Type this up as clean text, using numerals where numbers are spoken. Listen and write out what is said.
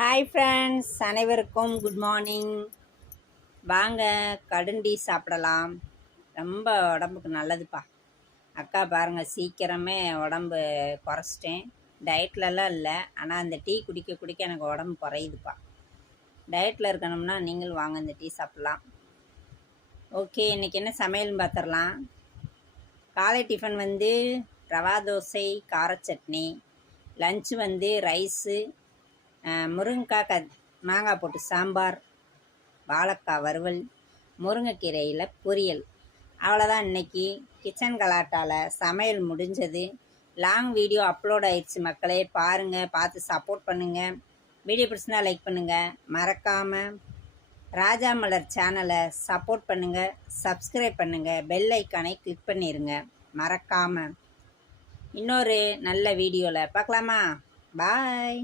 Hi friends, அனைவருக்கும் good morning. வாங்க கடுண்டி சாப்பிடலாம். ரொம்ப உடம்புக்கு நல்லதுப்பா. அக்கா பாருங்கள், சீக்கிரமே உடம்பு குறைச்சிட்டேன். டயட்லலாம் இல்லை, ஆனால் அந்த டீ குடிக்க குடிக்க எனக்கு உடம்பு குறையுதுப்பா. டயட்டில் இருக்கணும்னா நீங்களும் வாங்க இந்த டீ சாப்பிட்லாம். ஓகே, இன்றைக்கி என்ன சமையல்னு பார்த்துடலாம். காலை டிஃபன் ரவா தோசை, கார சட்னி. லஞ்சு ரைஸு, முருங்கைக்காய் மாங்காய் போட்டு சாம்பார், வாழைக்காய் வறுவல், முருங்கைக்கீரையில் பொரியல். அவ்வளோதான். இன்றைக்கி கிச்சன் கலாட்டாவில் சமையல் முடிஞ்சது. லாங் வீடியோ அப்லோட் ஆயிடுச்சு மக்களே, பாருங்கள், பார்த்து சப்போர்ட் பண்ணுங்கள். வீடியோ பிடிச்சிருந்தா லைக் பண்ணுங்கள். மறக்காமல் ராஜா மலர் சேனலை சப்போர்ட் பண்ணுங்கள், சப்ஸ்கிரைப் பண்ணுங்கள், பெல் ஐக்கானை கிளிக் பண்ணிடுங்க மறக்காமல். இன்னொரு நல்ல வீடியோவில் பார்க்கலாமா? பாய்.